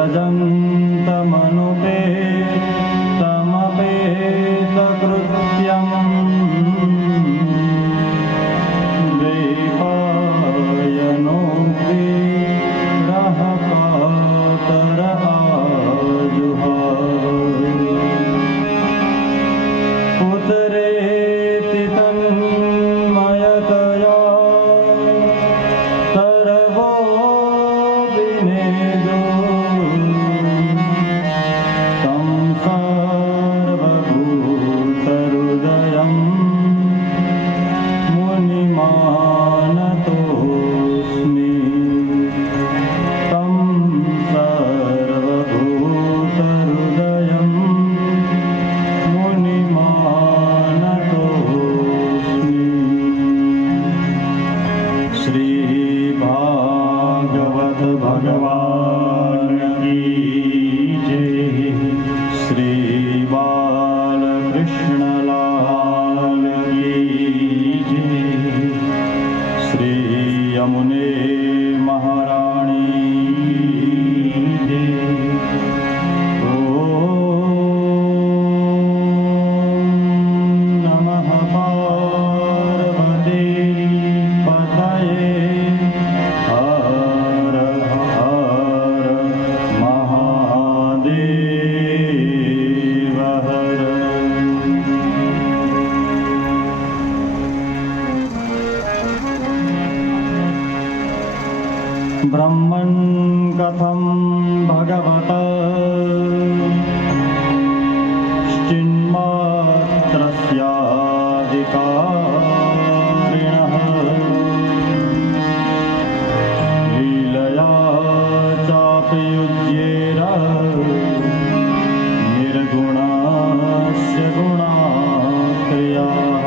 व्रजन्तमनुपेतमपेतकृत्यम् द्वैपायनोऽग्निरः कातर आजुहाव पुत्रेति तन्मयतया तरवो विनेदो तं सर्वभूतहृदयं मुनिमानतोऽस्मि तं सर्वभूतहृदयं मुनिमानतोऽस्मि। श्री भागवत भगवान की जय। श्री बालकृष्ण लाल की जय। श्री यमुने महारानी की जय। ओम नमः पार्वती पतये हर हर महादेव हर। ब्रह्मन् कथं भगवत चिन्मात्रस्याधिकारिणः लीलया चापि युज्येर निर्गुणस्य गुणाक्रियाः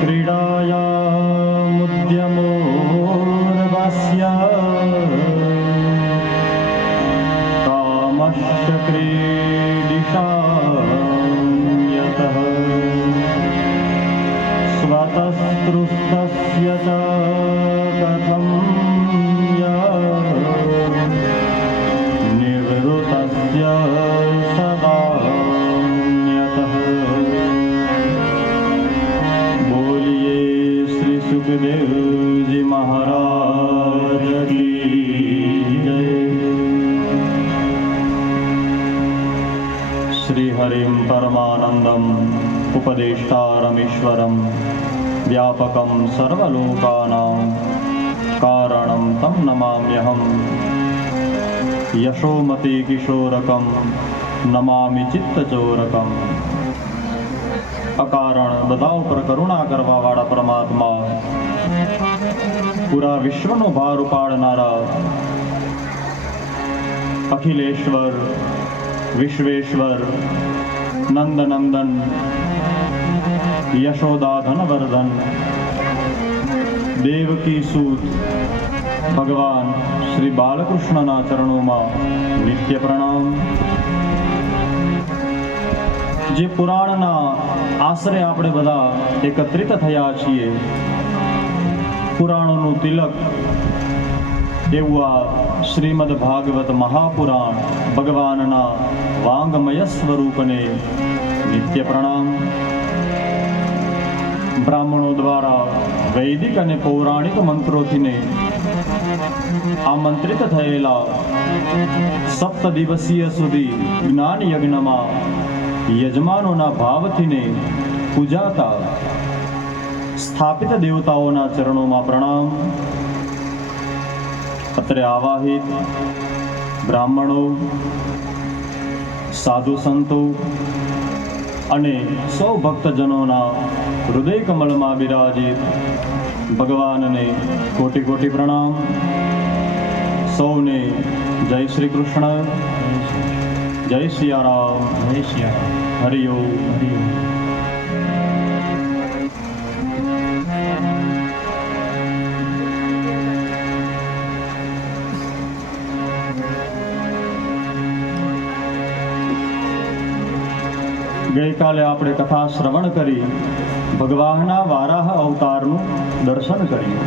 क्रीडायामुद्यमोर्वस्य कामश्च क्रीडिशान्यतः स्वतस्तृष्टस्य च कथं निवृतस्य सदान्यतः। बोलिए श्री सुखदेव जी महाराज की जय। श्री हरिं परमानंदम उपदेष्टारमीश्वरं व्यापकं सर्वलोकानां कारणं तं नमाम्यहं। यशोमती किशोरकं नमामि चित्तचोरकं। અકારણ બધા ઉપર કરુણા કરવા વાળા પરમાત્મા, પૂરા વિશ્વનો ભાર ઉપાડનારા અખિલેશ્વર, વિશ્વેશ્વર, નંદનંદન, યશોદા ધનવર્ધન, દેવકી સૂત ભગવાન શ્રી બાલકૃષ્ણના ચરણોમાં નિત્ય પ્રણામ। જે પુરાણના આશરે આપણે બધા એકત્રિત થયા છીએ, પુરાણોનું તિલક એવું આ શ્રીમદ ભાગવત મહાપુરાણ ભગવાનના વાંગમય સ્વરૂપને નિત્ય પ્રણામ। બ્રાહ્મણો દ્વારા વૈદિક અને પૌરાણિક મંત્રોથીને આમંત્રિત થયેલા 7 દિવસીય સુધી જ્ઞાન યજ્ઞમાં યજમાનોના ભાવથીને પૂજાતા સ્થાપિત દેવતાઓના ચરણોમાં પ્રણામ। અત્રે આવાહિત બ્રાહ્મણો, સાધુ સંતો અને સૌ ભક્તજનોના હૃદય કમળમાં બિરાજિત ભગવાનને કોટી કોટી પ્રણામ। સૌને જય શ્રી કૃષ્ણ, જય સિયારામ, જય સિયારામ, હરિ ઓમ, હરિ ઓમ। ગઈકાલે આપણે કથા શ્રવણ કરી ભગવાનના વારાહ અવતારનું દર્શન કર્યું।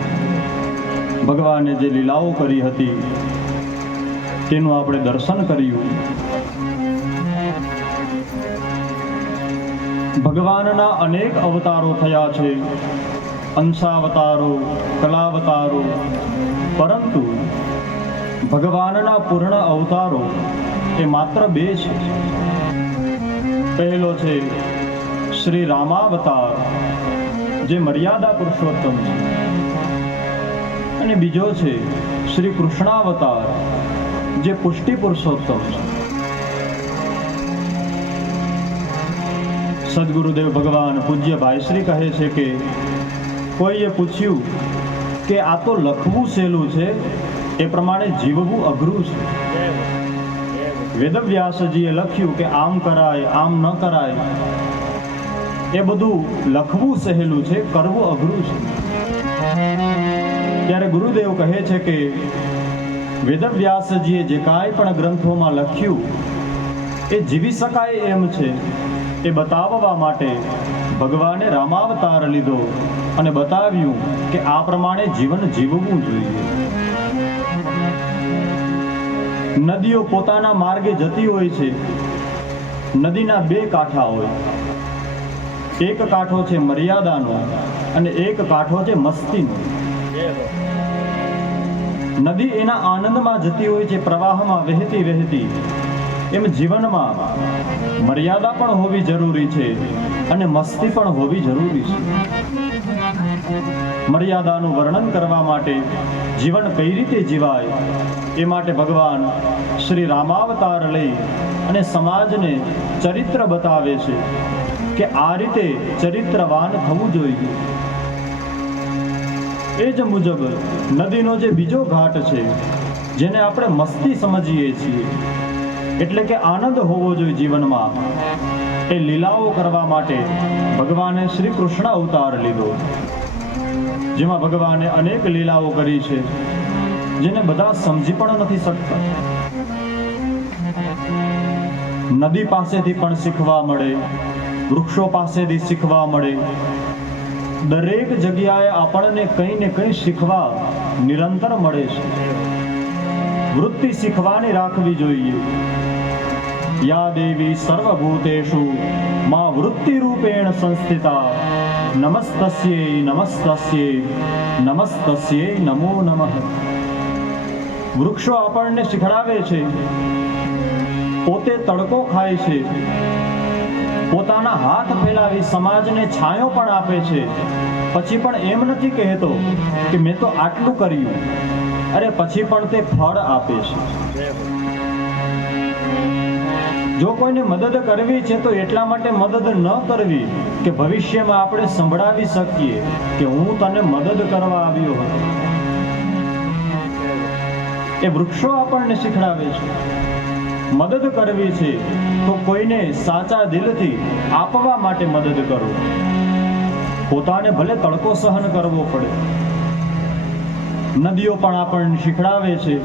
ભગવાને જે લીલાઓ કરી હતી તેનું આપણે દર્શન કર્યું. ભગવાનના અનેક અવતારો થયા છે, અંશાવતારો, કલાવતારો, પરંતુ ભગવાનના પૂર્ણ અવતારો એ માત્ર 2 છે. પહેલો છે શ્રી રામાવતાર, જે મર્યાદા પુરુષોત્તમ છે, અને બીજો છે શ્રી કૃષ્ણાવતાર, જે પુષ્ટિ પુરુષોત્તમ છે. સદગુરુદેવ ભગવાન પૂજ્ય ભાઈશ્રી કહે છે કે કોઈએ પૂછ્યું કે આ તો લખવું સહેલું છે, એ પ્રમાણે જીવવું અઘરું છે. વેદવ્યાસજીએ લખ્યું કે આમ કરાય, આમ ન કરાય, એ બધું લખવું સહેલું છે, કરવું અઘરું છે. ત્યારે ગુરુદેવ કહે છે કે વેદવ્યાસજીએ જે કાંઈ પણ ગ્રંથોમાં લખ્યું એ જીવી શકાય એમ છે, એ બતાવવા માટે ભગવાને રામાવતાર લીધો અને બતાવ્યું કે આ પ્રમાણે જીવન જીવવું જોઈએ. નદીઓ પોતાના માર્ગે જતી હોય છે. નદીના 2 કાંઠા હોય, એક કાંઠો છે મર્યાદાનો અને એક કાંઠો છે મસ્તીનો. નદી એના આનંદમાં જતી હોય છે, પ્રવાહમાં વહેતી વહેતી. એમ જીવનમાં મર્યાદા પણ હોવી જરૂરી છે અને મસ્તી પણ હોવી જરૂરી છે. મર્યાદાનું વર્ણન કરવા માટે જીવન કઈ રીતે જીવાય એ માટે ભગવાન શ્રી રામાવતાર લઈ અને સમાજને ચરિત્ર બતાવે છે કે આ રીતે ચરિત્રવાન થવું જોઈએ. એ જ મુજબ નદીનો જે બીજો ઘાટ છે, જેને આપણે મસ્તી સમજીએ છીએ, એટલે કે આનંદ હોવો જોઈએ જીવનમાં, એ લીલાઓ કરવા માટે ભગવાને શ્રી કૃષ્ણ અવતાર લીધો, જેમાં ભગવાને અનેક લીલાઓ કરી છે જેને બધા સમજી પણ નથી શકતા. નદી પાસેથી પણ શીખવા મળે, વૃક્ષો પાસેથી શીખવા મળે. દરેક જગ્યાએ આપણને કંઈ ને કંઈ શીખવા નિરંતર મળે છે. વૃત્તિ શીખવાની રાખવી જોઈએ. યા દેવી સર્વભૂતેષુ મા વૃત્તિ રૂપેણ સંસ્થિતા નમસ્તસ્યૈ નમસ્તસ્યૈ નમસ્તસ્યૈ નમો નમઃ. વૃક્ષો આપણને શીખડાવે છે, પોતે તડકો ખાય છે, પોતાના હાથ ફેલાવી સમાજને છાંયો પણ આપે છે, પછી પણ એમ નથી કહેતો કે મેં તો આટલું કર્યું, અરે પછી પણ તે ફળ આપે છે. જો કોઈને મદદ કરવી છે તો એટલા માટે મદદ ન કરવી કે ભવિષ્યમાં આપણે સંભળાવી શકીએ કે હું તને મદદ કરવા આવ્યો હતો. એ વૃક્ષો આપણને શીખડાવે છે. મદદ કરવી છે તો કોઈને સાચા દિલથી આપવા માટે મદદ કરો. પોતાને ભલે તડકો સહન કરવો પડે. નદીઓ પણ આપણને શીખડાવે છે.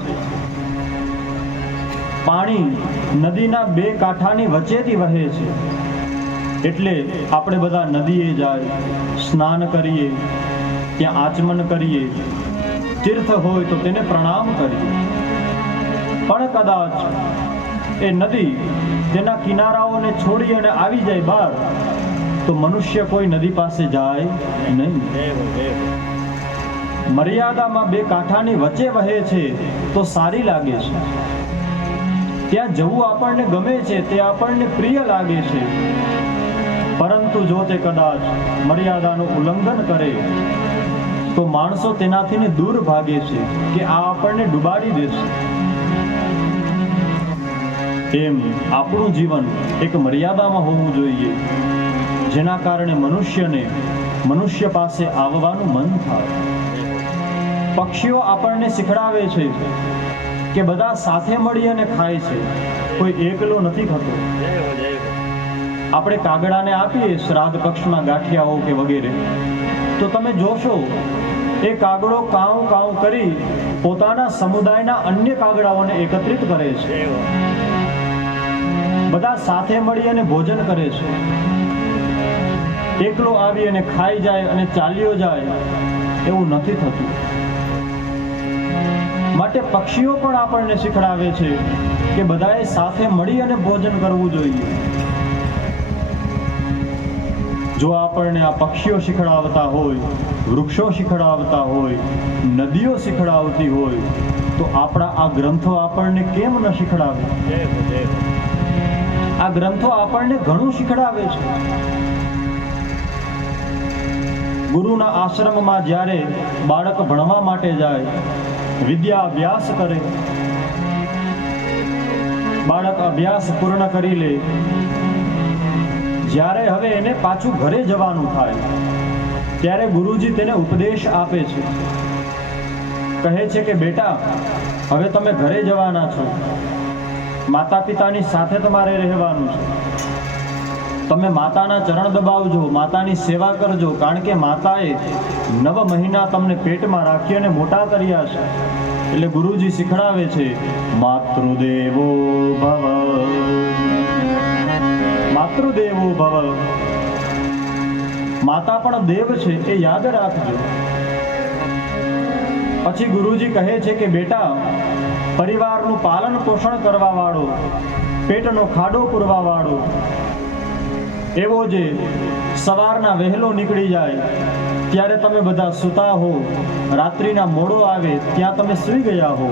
પાણી નદીના 2 કાંઠાની વચ્ચેથી વહે છે, એટલે આપણે બધા નદીએ જાય, સ્નાન કરીએ, ત્યાં આચમન કરીએ, તીર્થ હોય તો તેને પ્રણામ કરીએ. પણ કદાચ એ નદી તેના કિનારાઓને છોડી અને આવી જાય બહાર, તો મનુષ્ય કોઈ નદી પાસે જાય નહીં. મર્યાદામાં 2 કાંઠાની વચ્ચે વહે છે તો સારી લાગે છે. ત્યાં જવું આપણને ગમે છે, તે આપણને પ્રિય લાગે છે. પરંતુ જો તે કદાચ મર્યાદાનું ઉલ્લંઘન કરે તો માણસો તેનાથી દૂર ભાગે છે કે આ આપણને ડૂબાડી દેશે. એમ આપણું જીવન એક મર્યાદામાં હોવું જોઈએ, જેના કારણે મનુષ્ય પાસે આવવાનું મન થાય. પક્ષીઓ આપણને શીખડાવે છે કે બધા સાથે મળી અને ખાય છે, કોઈ એકલો નથી ખાતો. આપણે કાગડાને આપીએ શ્રાદ્ધ પક્ષમાં ગાંઠિયાઓ કે વગેરે, તો તમે જોશો એ કાગડો કાઉ કાઉ કરી પોતાના સમુદાયના અન્ય કાગડાઓને એકત્રિત કરે છે. બધા સાથે મળી અને ભોજન કરે છે. એકલો આવી અને ખાઈ જાય અને ચાલ્યો જાય એવું નથી થતું. માટે પક્ષીઓ પણ આપણને શીખડાવે છે કે બધાએ સાથે મળી અને ભોજન કરવું જોઈએ. જો આપણને આ પક્ષીઓ શીખડાવતા હોય, વૃક્ષો શીખડાવતા હોય, નદીઓ શીખડાવતી હોય, તો આપણા આ ગ્રંથો આપણને કેમ ન શીખડાવે? આ ગ્રંથો આપણને ઘણું શીખડાવે છે. ગુરુના આશ્રમમાં જ્યારે બાળક ભણવા માટે જાય, વિદ્યા અભ્યાસ કરે, બાળક અભ્યાસ પૂર્ણ કરી લે, જ્યારે હવે એને પાછું ઘરે જવાનું થાય ત્યારે ગુરુજી તેને ઉપદેશ આપે છે. કહે છે કે બેટા, હવે તમે ઘરે જવાના છો, માતા પિતાની સાથે તમારે રહેવાનું છે. તમે માતાના ચરણ દબાવજો, માતાની સેવા કરજો, કારણ કે માતાએ 9 મહિના તમને પેટમાં રાખી અને મોટા કર્યા છે. એટલે ગુરુજી શીખડાવે છે, માતૃદેવો ભવ, માતૃદેવો ભવ. માતા પણ દેવ છે, એ યાદ રાખજો. પછી ગુરુજી કહે છે કે બેટા, પરિવારનું પાલન પોષણ કરવા વાળો, પેટનો ખાડો પૂરવા વાળો, એવો જે સવારના વહેલો નીકળી જાય ત્યારે તમે બધા સૂતા હો, રાત્રિના મોડો આવે ત્યાં તમે સૂઈ ગયા હો,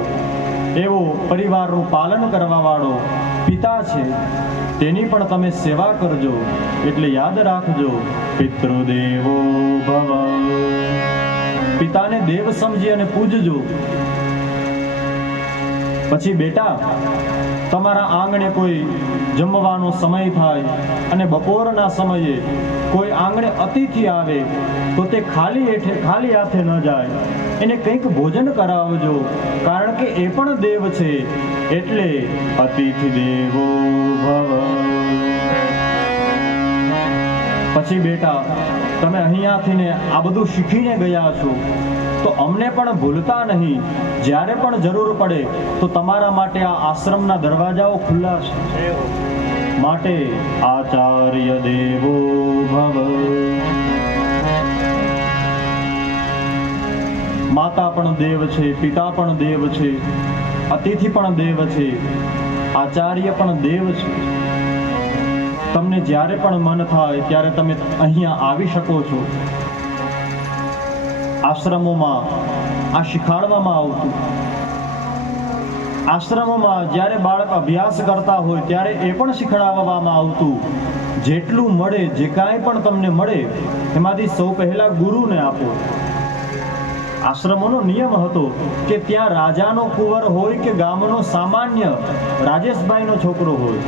એવો પરિવારનું પાલન કરવા વાળો પિતા છે, તેની પણ તમે સેવા કરજો. એટલે યાદ રાખજો, પિતૃદેવો ભવ. પિતાને દેવ સમજી અને પૂજજો. પછી બેટા, તમારા આંગણે કોઈ જમવાનો સમય થાય અને બપોરના સમયે કોઈ આંગણે અતિથિ આવે તો તે ખાલી હાથે ન જાય, એને કંઈક ભોજન કરાવજો, કારણ કે એ પણ દેવ છે. એટલે અતિથિ દેવો ભવ. પછી બેટા, તમે અહીંયાથી આ બધું શીખીને ગયા છો તો અમને પણ ભૂલતા નહીં. જ્યારે પણ જરૂર પડે તો તમારા માટે આ આશ્રમના દરવાજાઓ ખુલ્લા છે. માટે આચાર્ય દેવો ભવ. માતા પણ દેવ છે, પિતા પણ દેવ છે, અતિથિ પણ દેવ છે, આચાર્ય પણ દેવ છે. તમને જ્યારે પણ મન થાય ત્યારે તમે અહીંયા આવી શકો છો. આશ્રમોમાં આ શીખવાડવામાં આવતું. આશ્રમોમાં જ્યારે બાળક અભ્યાસ કરતા હોય ત્યારે એ પણ શીખવાડવામાં આવતું. જેટલું મળે, જે કાંઈ પણ તમને મળે એમાંથી સૌ પહેલા ગુરુને આપો. આશ્રમોનો નિયમ હતો કે ત્યાં રાજાનો કુંવર હોય કે ગામનો સામાન્ય રાજેશભાઈનો છોકરો હોય,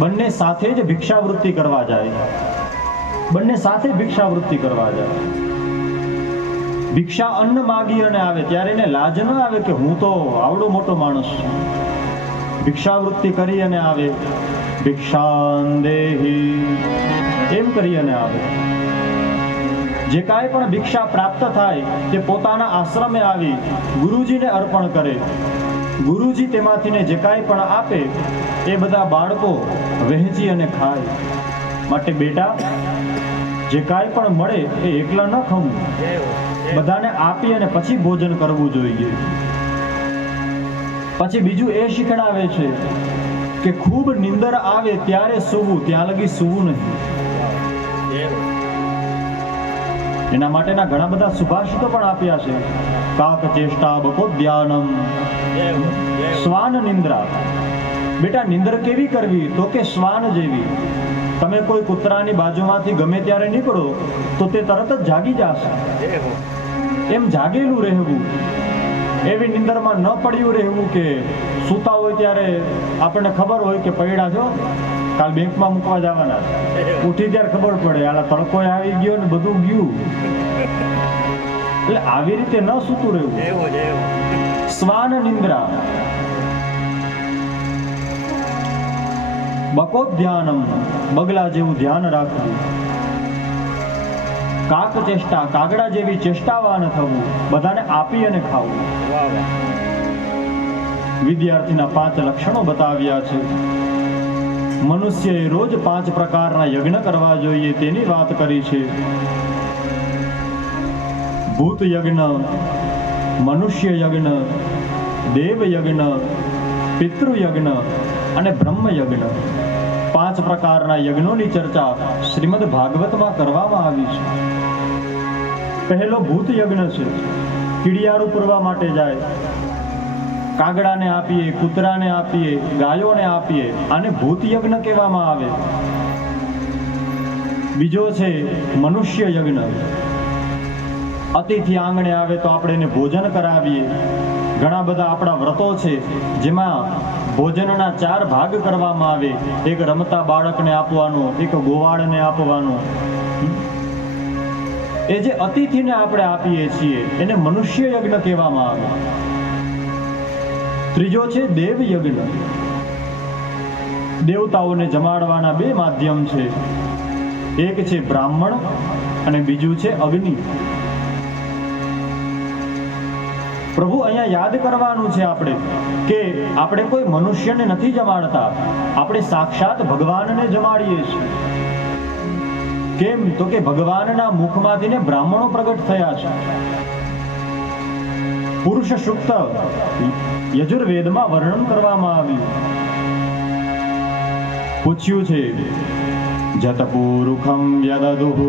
બંને સાથે જ ભિક્ષાવૃત્તિ કરવા જાય. બંને સાથે ભિક્ષાવૃત્તિ કરવા જાય. ભિક્ષા અન્ન માગી અને આવે ત્યારે એને લાજ ન આવે કે હું તો આવડો મોટો માણસ છું. ભિક્ષાવૃત્તિ કરી અને આવે, ભિક્ષાન દેહી એમ કરી અને આવે. જે કાંઈ પણ ભિક્ષા પ્રાપ્ત થાય તે પોતાના આશ્રમે આવી ગુરુજીને અર્પણ કરે. ગુરુજી તેમાંથીને જે કાંઈ પણ આપે એ બધા બાળકો વહેંચી અને ખાય. માટે બેટા, જે કાંઈ પણ મળે એ એકલા ન ખાવું, બધાને આપી અને પછી ભોજન કરવું જોઈએ. પછી બીજું એ શીખડાવે છે કે ખૂબ નિંદર આવે ત્યારે સૂવું, ત્યાં લગી સૂવું નહીં. એના માટેના ઘણા બધા સુભાષિતો પણ આપ્યા છે. કાક ચેષ્ટા બકો ધ્યાનમ, શ્વાન નિંદ્રા. બેટા, નિંદર કેવી કરવી? તો કે શ્વાન જેવી. તમે કોઈ કૂતરાની બાજુમાંથી ગમે ત્યારે નીકળો તો તે તરત જ જાગી જશે. એમ જાગેલું રહેવું, એવી નિંદરમાં ન પડ્યું રહેવું કે સૂતા હોય ત્યારે આપણને ખબર હોય કે પૈડા છો, કાલ બેંકમાં મૂકવા જવાના, ઉઠી ત્યારે ખબર પડે આલા તડકો આવી ગયો ને બધું ગયું. એટલે આવી રીતે ન સૂતું રહેવું. શ્વાન નિંદ્રા. બકો ધ્યાનમ, બગલા જેવું ધ્યાન રાખવું. કાક ચેષ્ટા, કાગડા જેવી ચેષ્ટાવાન થવું, બધાને આપી અને ખાવું. વિદ્યાર્થીના 5 લક્ષણો બતાવ્યા છે. મનુષ્યએ રોજ 5 પ્રકારના યજ્ઞ કરવા જોઈએ તેની વાત કરી છે. ભૂત યજ્ઞ, મનુષ્ય યજ્ઞ, દેવયજ્ઞ, પિતૃયજ્ઞ અને બ્રહ્મયજ્ઞ, 5 પ્રકારના યજ્ઞોની ચર્ચા શ્રીમદ ભાગવતમાં કરવામાં આવી છે. પહેલો ભૂત યજ્ઞ છે. કીડિયારું પૂરવા માટે જાય, કાગડાને આપીએ, કૂતરાને આપીએ, ગાયોને આપીએ, આને ભૂત યજ્ઞ કહેવામાં આવે. બીજો છે મનુષ્ય યજ્ઞ. અતિથિ આંગણે આવે તો આપણે એને ભોજન કરાવીએ. ઘણા બધા આપણા વ્રતો છે જેમાં ભોજનના 4 ભાગ કરવામાં આવે. એક રમતા બાળકને આપવાનો, એક ગોવાળને આપવાનો. એ જે અતિથિને આપણે આપીએ છીએ એને મનુષ્ય યજ્ઞ કહેવામાં આવે. ત્રીજો છે દેવ યજ્ઞ. દેવતાઓને જમાડવાના 2 માધ્યમ છે. એક છે બ્રાહ્મણ અને બીજું છે અગ્નિ. પ્રભુ અહીંયા યાદ કરવાનું છે આપણે કે આપણે કોઈ મનુષ્યને નથી જમાડતા, આપણે સાક્ષાત ભગવાનને જમાડીએ છીએ. કેમ તો કે ભગવાનના મુખમાંથી ને બ્રાહ્મણો પ્રગટ થયા છે. પુરુષ સૂક્ત યજુર્વેદમાં વર્ણન કરવામાં આવ્યું. પૂછ્યું છે જતપુરુખમ યદદુઃ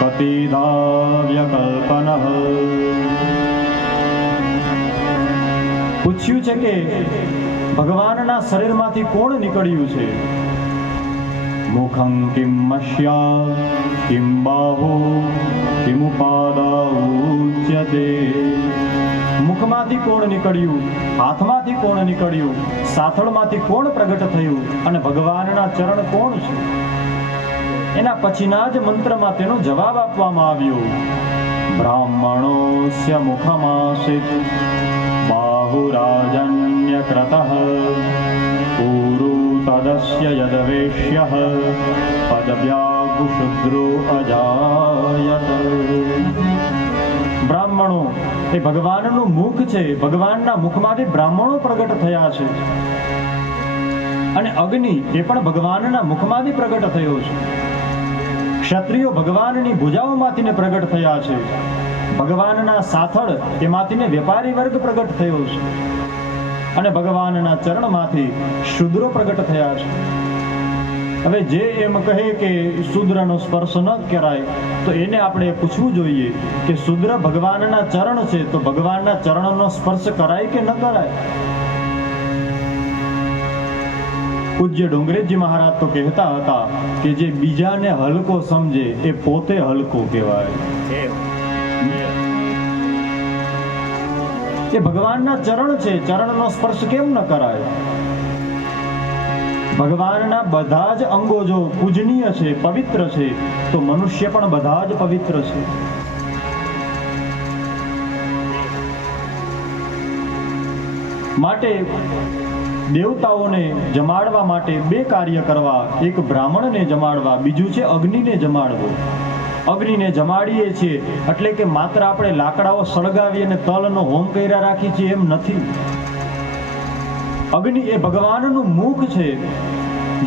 કતિધા કલ્પનઃ. પૂછ્યું છે કે ભગવાનના શરીરમાંથી કોણ નીકળ્યું છે? મુખં કિમ મશ્યા કિમ બાહુ કિમ ઉપાદાઉચ્યતે. મુખમાંથી કોણ નીકળ્યું, હાથમાંથી કોણ નીકળ્યું, સાથળમાંથી કોણ પ્રગટ થયું અને ભગવાનના ચરણ કોણ છે? એના પછીના જ મંત્રમાં તેનો જવાબ આપવામાં આવ્યો. બ્રાહ્મણોસ્ય મુખમાસિત બાહુરાજન્યક્રતઃ પૂરુ તદસ્ય યદવેશ્યઃ પદવ્યાગુશુદ્રો અજાયત. બ્રાહ્મણો એ ભગવાનનું મુખ છે. ભગવાનના મુખમાંથી બ્રાહ્મણો પ્રગટ થયા છે. અને અગ્નિ એ પણ ભગવાનના મુખમાંથી પ્રગટ થયો છે. ક્ષત્રિયો ભગવાનની ભુજાઓમાંથી પ્રગટ થયા છે. ભગવાનના સાથળ એમાંથીને વેપારી વર્ગ પ્રગટ થયો છે. અને ભગવાનના ચરણમાંથી શૂદ્રો પ્રગટ થયા છે. હવે જે એમ કહે કે શૂદ્રનો સ્પર્શ ન કરાય તો એને આપણે પૂછવું જોઈએ કે શૂદ્ર ભગવાનના ચરણ છે તો ભગવાનના ચરણનો સ્પર્શ કરાય કે ન કરાય? પૂજ્ય ડોંગરેજી મહારાજ તો કહેતા હતા કે જે બીજાને હલકો સમજે એ પોતે હલકો કહેવાય. એ ભગવાનના ચરણ છે, ચરણનો સ્પર્શ કેમ ન કરાય? ભગવાનના બધા જ અંગો જો પૂજનીય છે, પવિત્ર છે, તો મનુષ્ય પણ બધા જ પવિત્ર છે. માટે દેવતાઓને જમાડવા માટે 2 કાર્ય કરવા. એક બ્રાહ્મણને જમાડવા, બીજું છે અગ્નિને જમાડવો. અગ્નિને જમાડીએ છીએ એટલે કે માત્ર આપણે લાકડાઓ સળગાવી અને તલનો હોમ કર્યા રાખી છીએ એમ નથી. અગ્નિ એ ભગવાનનું મુખ છે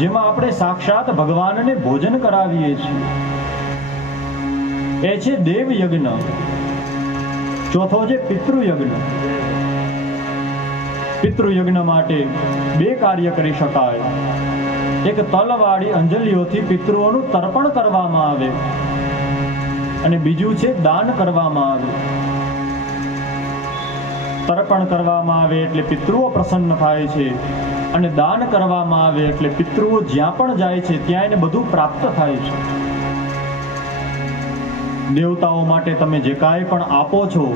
જેમાં આપણે સાક્ષાત ભગવાનને ભોજન કરાવીએ છીએ. એ છે દેવ યજ્ઞ. ચોથો છે પિતૃયજ્ઞ. પિતૃયજ્ઞ માટે 2 કાર્ય કરી શકાય. એક તલવાળી અંજલિઓથી પિતૃઓનું તર્પણ કરવામાં આવે અને બીજું છે દાન કરવામાં આવે. તર્પણ કરવામાં આવે એટલે પિતૃઓ પ્રસન્ન થાય છે અને દાન કરવામાં આવે એટલે પિતૃઓ જ્યાં પણ જાય છે ત્યાં એને બધું પ્રાપ્ત થાય છે. દેવતાઓ માટે તમે જે કાંઈ પણ આપો છો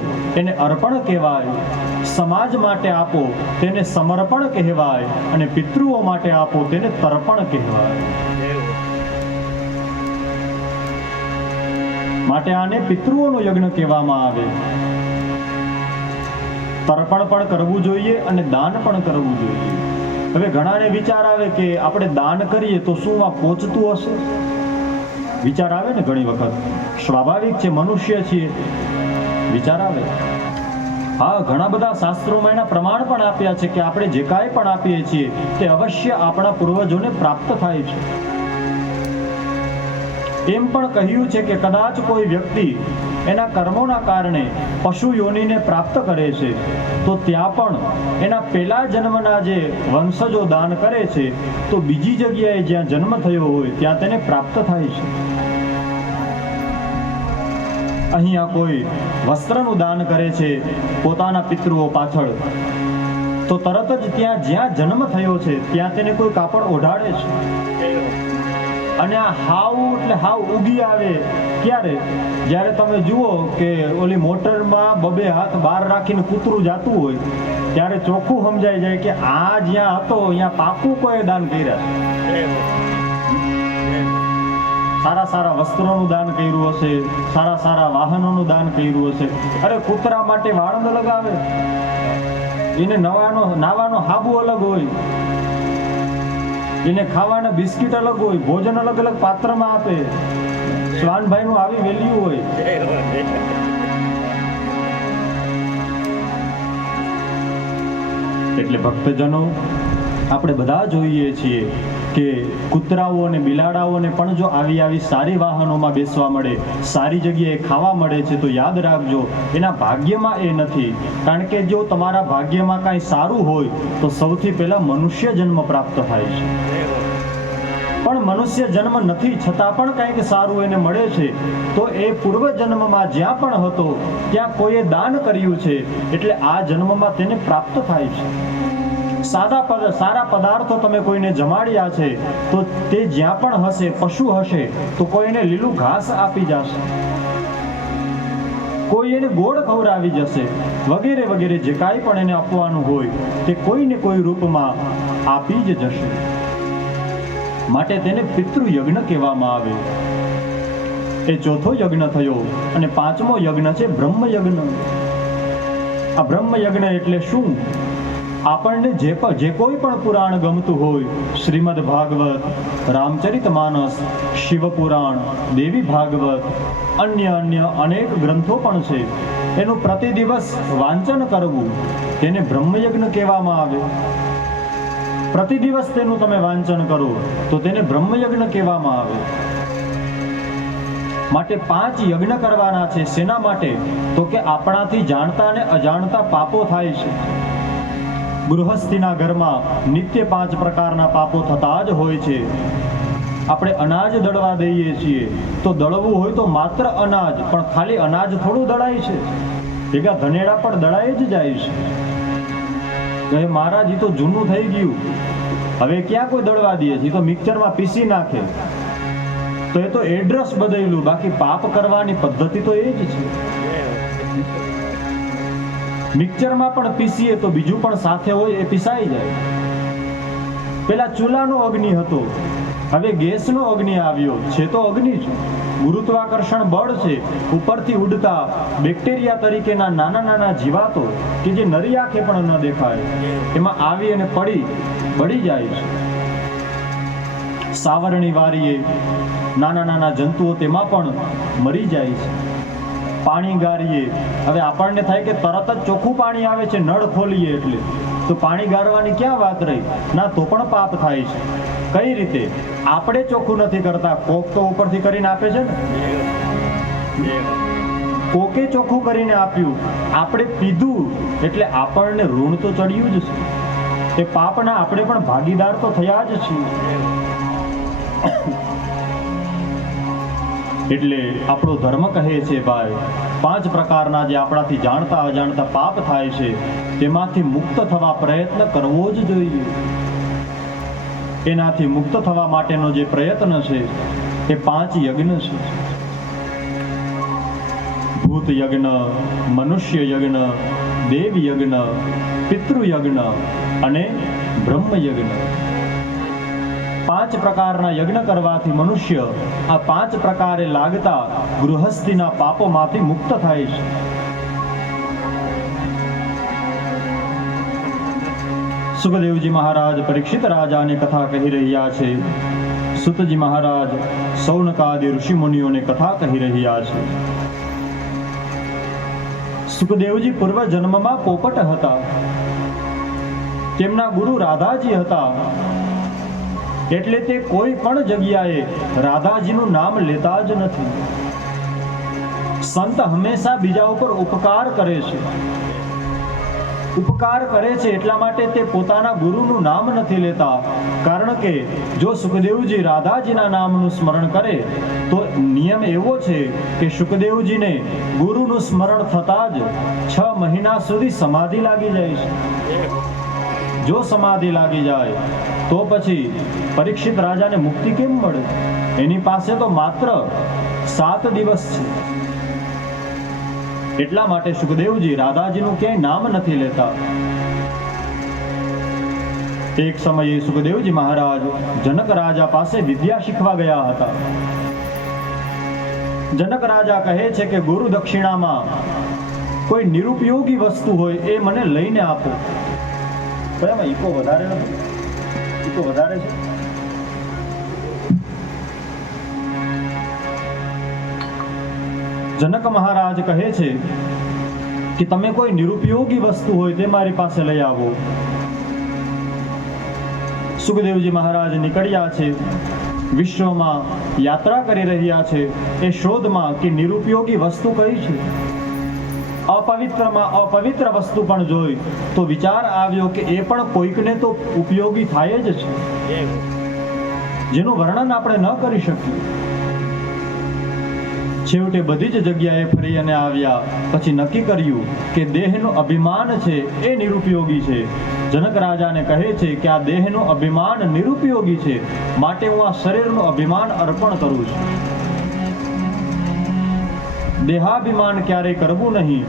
એને અર્પણ કહેવાય. સમાજ માટે આપો તેને સમર્પણ કહેવાય અને પિતૃઓ માટે આપો તેને તર્પણ કહેવાય. માટે આને પિતૃઓનો યજ્ઞ કહેવામાં આવે. તર્પણ પણ કરવું જોઈએ અને દાન પણ કરવું જોઈએ. હવે ઘણાને વિચાર આવે કે આપણે દાન કરીએ તો શું આ પહોંચતું હશે? વિચાર આવે ને ઘણી વખત. સ્વાભાવિક છે, મનુષ્ય છીએ, વિચાર આવે. હા, ઘણા બધા શાસ્ત્રોમાં એના પ્રમાણ પણ આપ્યા છે કે આપણે જે કાંઈ પણ આપીએ છીએ તે અવશ્ય આપણા પૂર્વજોને પ્રાપ્ત થાય છે. એમ પણ કહ્યું છે કે કદાચ કોઈ વ્યક્તિ એના કર્મોના કારણે પશુ યોનિને પ્રાપ્ત કરે છે તો ત્યાં પણ એના પહેલા જન્મના જે વંશજો દાન કરે છે તો બીજી જગ્યાએ જ્યાં જન્મ થયો હોય ત્યાં તેને પ્રાપ્ત થાય છે. અહીંયા કોઈ વસ્ત્રનું દાન કરે છે પોતાના પિતૃઓ પાછળ, તો તરત જ ત્યાં જ્યાં જન્મ થયો છે ત્યાં તેને કોઈ કાપડ ઓઢાડે છે. અને આ હાવ એટલે હાવ ઉગી આવે ક્યારે? જ્યારે તમે જુઓ કે ઓલી મોટરમાં બબે હાથ બહાર રાખીને કૂતરું જાતું હોય ત્યારે ચોખ્ખું સમજાઈ જાય કે આ જ્યાં હતો અહીંયા પાકું કોઈ દાન કર્યા છે. સારા સારા વસ્ત્રોનું દાન કર્યું હશે, સારા સારા વાહનોનું દાન કર્યું હશે. અરે કૂતરા માટે વાળંદ લગાવે, એને નાવાનો હાબુ અલગ હોય, એને ખાવાના બિસ્કિટ અલગ હોય, ભોજન અલગ અલગ પાત્રમાં આપે. શ્વાનભાઈ નું આવી વેલ્યુ હોય. એટલે ભક્તજનો, આપણે બધા જોઈએ છીએ કે કૂતરાઓ અને બિલાડાઓને પણ જો આવી સારી વાહનોમાં બેસવા મળે, સારી જગ્યાએ ખાવા મળે છે, તો યાદ રાખજો એના ભાગ્યમાં એ નથી. કારણ કે જો તમારા ભાગ્યમાં કાંઈ સારું હોય તો સૌથી પહેલા મનુષ્ય જન્મ પ્રાપ્ત થાય છે. પણ મનુષ્ય જન્મ નથી છતાં પણ કંઈક સારું એને મળે છે તો એ પૂર્વ જન્મમાં જ્યાં પણ હતો ત્યાં કોઈએ દાન કર્યું છે એટલે આ જન્મમાં તેને પ્રાપ્ત થાય છે. સારા પદાર્થો તમે કોઈને જમાડ્યા છે તો તે જ્યાં પણ હશે, પશુ હશે તો કોઈને લીલું ઘાસ આપી જશે, કોઈ એને ગોળ ખવડાવી જશે, વગેરે વગેરે જે કાંઈ પણ એને આપવાનું હોય તે કોઈને કોઈ રૂપમાં આપી જ જશે. માટે તેને પિતૃ યજ્ઞ કહેવામાં આવે. એ ચોથો યજ્ઞ થયો. અને પાંચમો યજ્ઞ છે બ્રહ્મ યજ્ઞ. આ બ્રહ્મ યજ્ઞ એટલે શું? આપણને જે કોઈ પણ પુરાણ ગમતું હોય, શ્રીમદ ભાગવત, રામચરિતમાનસ, શિવપુરાણ, દેવી ભાગવત, અન્ય અનેક ગ્રંથો પણ છે, એનું પ્રતિ દિવસ વાંચન કરવું તેને બ્રહ્મયજ્ઞ કહેવામાં આવે. પ્રતિ દિવસ તેનું તમે વાંચન કરો તો તેને બ્રહ્મયજ્ઞ કહેવામાં આવે. માટે 5 યજ્ઞ કરવાના છે. શેના માટે? તો કે આપણાથી જાણતા અને અજાણતા પાપો થાય છે. ગૃહસ્થીના ઘરમાં નિત્ય 5 પ્રકારના પાપો થતા જ હોય છે. આપણે અનાજ દળવા દઈએ છીએ તો દળવું હોય તો માત્ર અનાજ, પણ ખાલી અનાજ થોડું દળાય છે, ભેગા ધનેડા પણ દળાઈ જ જાય છે. કહે મહારાજ તો જૂનું થઈ ગયું, હવે ક્યાં કોઈ દળવા દે છે, તો મિક્સરમાં પીસી નાખે. તો એ તો એડ્રેસ બદલ્યું, બાકી પાપ કરવાની પદ્ધતિ તો એ જ છે. મિક્સરમાં પણ પીસીએ તો બીજું પણ સાથે હોય એ પીસાઈ જાય. પેલા ચૂલાનો અગ્નિ હતો, હવે ગેસનો અગ્નિ આવ્યો છે. તો અગ્નિ છે, ગુરુત્વાકર્ષણ બળ છે, ઉપરથી ઉડતા બેક્ટેરિયા તરીકેના નાના જીવાતો કે જે નરી આંખે પણ ન દેખાય, એમાં આવી અને બળી જાય છે. સાવરણી વારીએ નાના જંતુઓ તેમાં પણ મરી જાય છે. પાણી ગારીએ, હવે આપણને થાય કે તરત જ ચોખ્ખું પાણી આવે છે, નળ ખોલીએ એટલે, તો પાણી ગારવાની ક્યાં વાત રહી? ના, તો પણ પાપ થાય છે. કઈ રીતે? આપણે ચોખ્ખું નથી કરતા, કોક તો ઉપરથી કરીને આપે છે ને. કોકે ચોખ્ખું કરીને આપ્યું, આપણે પીધું એટલે આપણને ઋણ તો ચડ્યું જ છે. એ પાપના આપણે પણ ભાગીદાર તો થયા જ છીએ. એટલે આપણો ધર્મ કહે છે ભાઈ, 5 પ્રકારના જે આપણાથી જાણતા અજાણતા પાપ થાય છે તેમાંથી મુક્ત થવા પ્રયત્ન કરવો જ જોઈએ. એનાથી મુક્ત થવા માટેનો જે પ્રયત્ન છે એ 5 યજ્ઞ છે. ભૂત યજ્ઞ, મનુષ્ય યજ્ઞ, દેવ યજ્ઞ, પિતૃ યજ્ઞ અને બ્રહ્મ યજ્ઞ. 5 પ્રકારના યજ્ઞ કરવાથી મનુષ્ય આ 5 પ્રકારે લાગતા ગૃહસ્થીના પાપોમાંથી મુક્ત થાય છે. સુખદેવજી મહારાજ પરીક્ષિત રાજાને કથા કહી રહ્યા છે. સુતજી મહારાજ સૌનકાદિ ઋષિ મુનિઓને કથા કહી રહ્યા છે. સુખદેવજી પૂર્વ જન્મમાં પોપટ હતા. તેમના ગુરુ રાધાજી હતા. એટલે તે કોઈ પણ જગ્યાએ રાધાજીનું નામ લેતા જ નથી. સંત હંમેશા બીજા ઉપર ઉપકાર કરે છે. ઉપકાર કરે છે એટલા માટે તે પોતાના ગુરુનું નામ નથી લેતા. કારણ કે જો સુખદેવજી રાધાજીના નામનું સ્મરણ કરે તો નિયમ એવો છે કે સુખદેવજીને ગુરુનું સ્મરણ થતા જ 6 મહિના સુધી સમાધિ લાગી જાય છે. જો સમાધિ લાગી જાય તો પછી પરીક્ષિત રાજાને મુક્તિ કેમ મળે? એની પાસે તો માત્ર 7 દિવસ છે. એટલા માટે સુખદેવજી રાધાજીનું ક્યાંય નામ નથી લેતા. એક સમયે સુખદેવજી મહારાજ જનક રાજા પાસે વિદ્યા શીખવા ગયા હતા. જનક રાજા કહે છે કે ગુરુ દક્ષિણામાં કોઈ નિરુપયોગી વસ્તુ હોય એ મને લઈને આપો. બરાબર, ઈકો વધારે નથી? ઈકો વધારે છે? જનક મહારાજ કહે છે કે તમે કોઈ નિરુપયોગી વસ્તુ હોય તે મારી પાસે લઈ આવો. સુખદેવજી મહારાજ નીકળ્યા છે, વિશ્વમાં યાત્રા કરી રહ્યા છે એ શોધમાં કે નિરુપયોગી વસ્તુ કઈ છે. અપવિત્રમાં અપવિત્ર વસ્તુ પણ જોઈ તો વિચાર આવ્યો કે એ પણ કોઈકને તો ઉપયોગી થાય જ છે, જેનું વર્ણન આપણે ન કરી શકીએ. છેવટે બધી જ જગ્યાએ ફરી અને આવ્યા. પછી નક્કી કર્યું કે દેહનું અભિમાન છે એ નિરુપયોગી છે. જનક રાજાને કહે છે કે આ દેહનું અભિમાન નિરુપયોગી છે, માટે હું આ શરીરનું અભિમાન અર્પણ કરું છું. દેહાભિમાન ક્યારેય કરવું નહીં.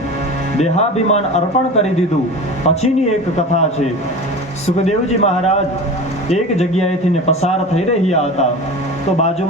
દેહાભિમાન અર્પણ કરી દીધું. પછીની એક કથા છે. સુખદેવજી મહારાજ એક જગ્યાએથી પસાર થઈ રહ્યા હતા તો બાજુમાં